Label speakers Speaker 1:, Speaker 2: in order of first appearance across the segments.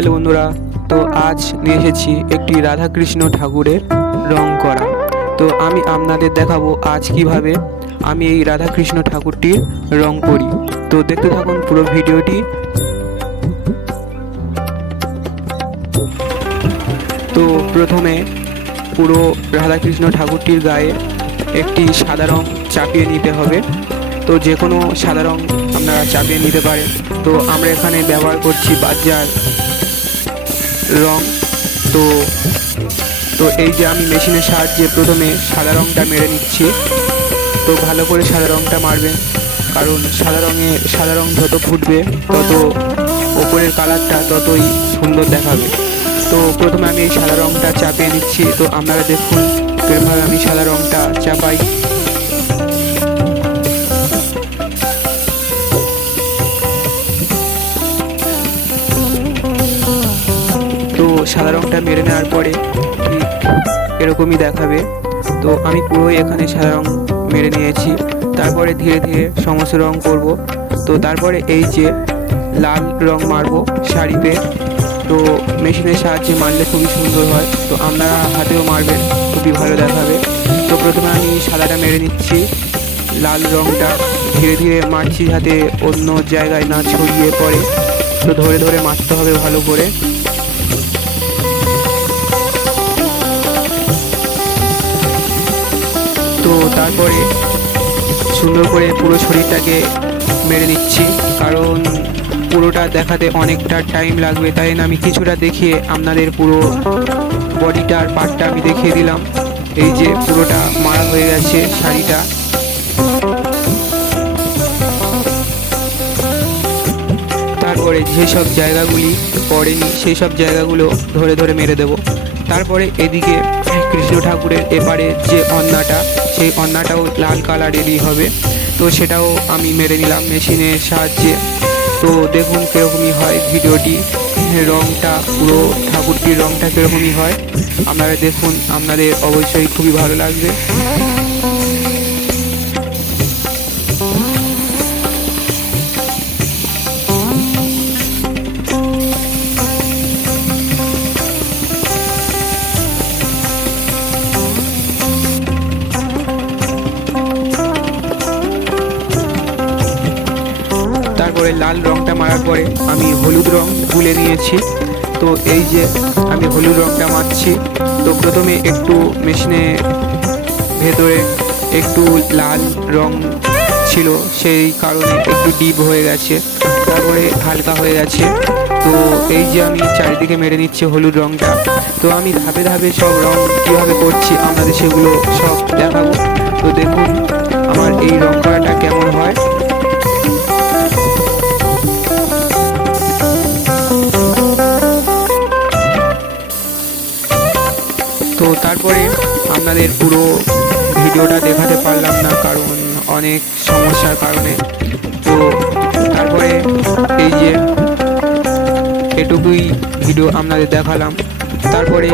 Speaker 1: Hello বন্ধুরা, তো আজ নিয়ে এসেছি একটি রাধাকৃষ্ণ ঠাকুরের রং করা। তো আমি আপনাদের দেখাবো আজ কীভাবে আমি এই রাধাকৃষ্ণ ঠাকুরটির রং করি। তো দেখতে থাকুন পুরো ভিডিওটি। তো প্রথমে পুরো রাধাকৃষ্ণ ঠাকুরটির গায়ে একটি সাদা রং চাপিয়ে নিতে হবে। তো যে কোনো সাদা রং আপনারা চাপিয়ে নিতে পারেন। তো আমরা এখানে ব্যবহার করছি বাজার রং। তো তো এই যে আমি মেশিনের সাহায্যে প্রথমে সাদা রংটা মেরে নিচ্ছি। তো ভালো করে সাদা রংটা মারবেন কারণ সাদা রঙে, সাদা রং যত ফুটবে, তত ওপরের কালারটা ততই সুন্দর দেখাবে। তো প্রথমে আমি এই সাদা রংটা চাপিয়ে নিচ্ছি তো আপনারা দেখুন কিরমভাবে আমি সাদা রংটা চাপাই। সাদা রংটা মেরে নেওয়ার পরে ঠিক এরকমই দেখাবে। তো আমি পুরোই এখানে সাদা রং মেরে নিয়েছি। তারপরে ধীরে ধীরে সমস্ত রং করব। তো তারপরে এই যে লাল রং মারবো শাড়িতে। তো মেশিনের সাহায্যে মারলে খুবই সুন্দর হয়। তো আপনারা হাতেও মারবেন, খুবই ভালো দেখাবে। তো প্রথমে আমি সাদাটা মেরে নিচ্ছি। লাল রংটা ধীরে ধীরে মারছি যাতে অন্য জায়গায় না ছড়িয়ে পড়ে। তো ধরে ধরে মারতে হবে ভালো করে। তো তারপরে সুন্দর করে পুরো শরীরটাকে মেরে নিচ্ছি। কারণ পুরোটা দেখাতে অনেকটা টাইম লাগবে, তাই আমি কিছুটা দেখিয়ে আপনাদের পুরো বডিটার পার্টটা আমি দেখিয়ে দিলাম। এই যে পুরোটা মারা হয়ে গেছে শাড়িটা। তারপরে যেসব জায়গাগুলি পড়েনি সেই সব জায়গাগুলো ধরে ধরে মেরে দেব। তারপরে এদিকে কৃষ্ণ ঠাকুরের এপারে যে অন্নাটা, সেই অন্নাটাও লাল কালারেরই হবে। তো সেটাও আমি মেরে নিলাম মেশিনের সাহায্যে। তো দেখুন কীরকমই হয় ভিডিওটি। রংটা পুরো ঠাকুরটির রংটা কীরকমই হয়। আপনারা দেখুন, আপনাদের অবশ্যই খুবই ভালো লাগবে। মারার পরে আমি হলুদ রং গুলে নিয়েছি। তো এই যে আমি হলুদ রংটা মারছি তো প্রথমে একটু মেশিনে ভেতরে একটু লাল রং ছিল, সেই কারণে একটু ডিপ হয়ে গেছে, তারপরে হালকা হয়ে গেছে। তো এই যে আমি চারিদিকে মেরে নিচ্ছি হলুদ রংটা, তো আমি ধাপে ধাপে সব রং কীভাবে করছি আপনাদের সেগুলো সব দেখাবো। তো দেখুন, আমার এই রং করাটা দেখাতে পারলাম না কারণ অনেক সমস্যার কারণে। তো তারপরে এই যে এটুকুই ভিডিও আপনাদের দেখালাম। তারপরে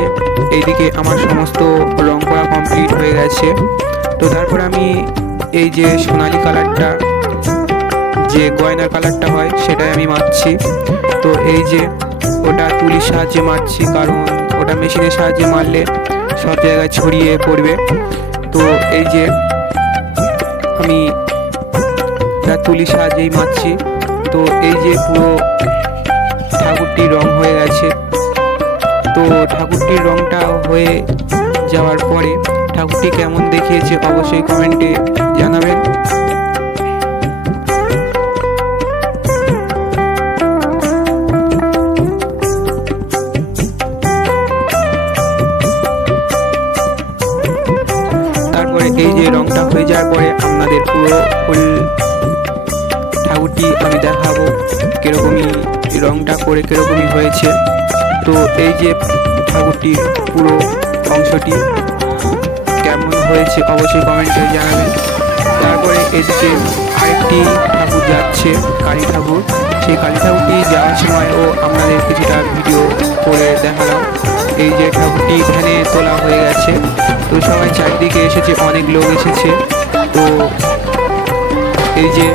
Speaker 1: এইদিকে আমার সমস্ত রং করা কমপ্লিট হয়ে গেছে। তো তারপর আমি এই যে সোনালি কালারটা, যে গয়নার কালারটা হয় সেটাই আমি মারছি তো এই যে ওটা তুলির সাহায্যে মারছি কারণ ওটা মেশিনের সাহায্যে মারলে সব জায়গায় ছড়িয়ে পড়বে। তো এই যে আমি তুলি সাহায্যেই মারছি, তো এই যে পুরো ঠাকুরটির রং হয়ে গেছে। তো ঠাকুরটির রংটা হয়ে যাওয়ার পরে ঠাকুরটি কেমন দেখিয়েছে অবশ্যই কমেন্টে জানাবেন। হয়ে যাওয়ার পরে আপনাদের পুরো ঠাকুরটি আমি দেখাবো কীরকমই রংটা করে কীরকমই হয়েছে। তো এই যে ঠাকুরটির পুরো অংশটি কেমন হয়েছে অবশ্যই কমেন্টে জানাবেন। তারপরে এদিকে আরেকটি ঠাকুর যাচ্ছে কালী ঠাকুর। সেই কালী ঠাকুরটি যাওয়ার সময়ও আপনাদের কিছুটা ভিডিও করে দেখালাম। এই যে ঠাকুরটি এখানে তোলা হয়ে গেছে। তো সবাই চারিদিকে এসেছে, অনেক লোক এসেছে। তো এই যে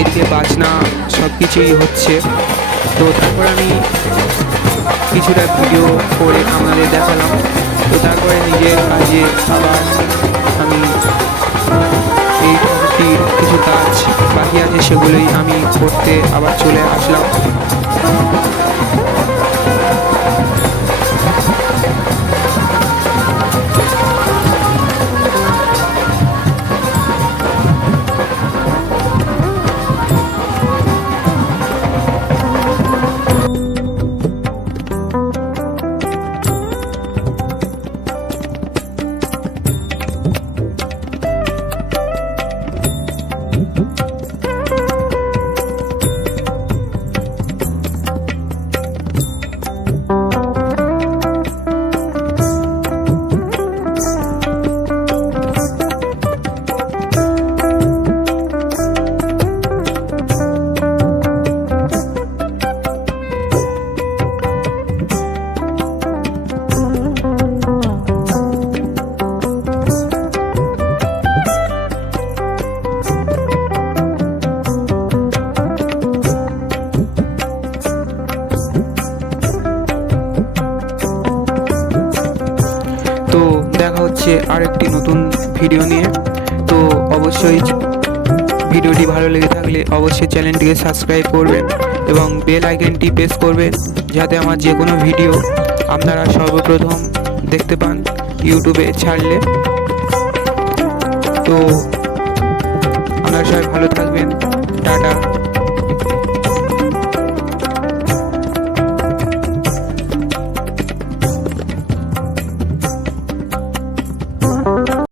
Speaker 1: এদিকে বাজনা সব কিছুই হচ্ছে। তো তারপর আমি কিছুটা ভিডিও করে আপনাদের দেখালাম। তো তারপরে নিজের কাজে আবার বাকি আছে সেগুলোই আমি করতে আবার চলে আসলাম। হচ্ছে আরেকটি নতুন ভিডিও নিয়ে। তো অবশ্যই ভিডিওটি ভালো লেগে থাকলে অবশ্যই চ্যানেলটিকে সাবস্ক্রাইব করবেন এবং বেল আইকনটি প্রেস করবেন যাতে আমার যে কোনো ভিডিও আপনারা সর্বপ্রথম দেখতে পান ইউটিউবে ছাড়লে। তো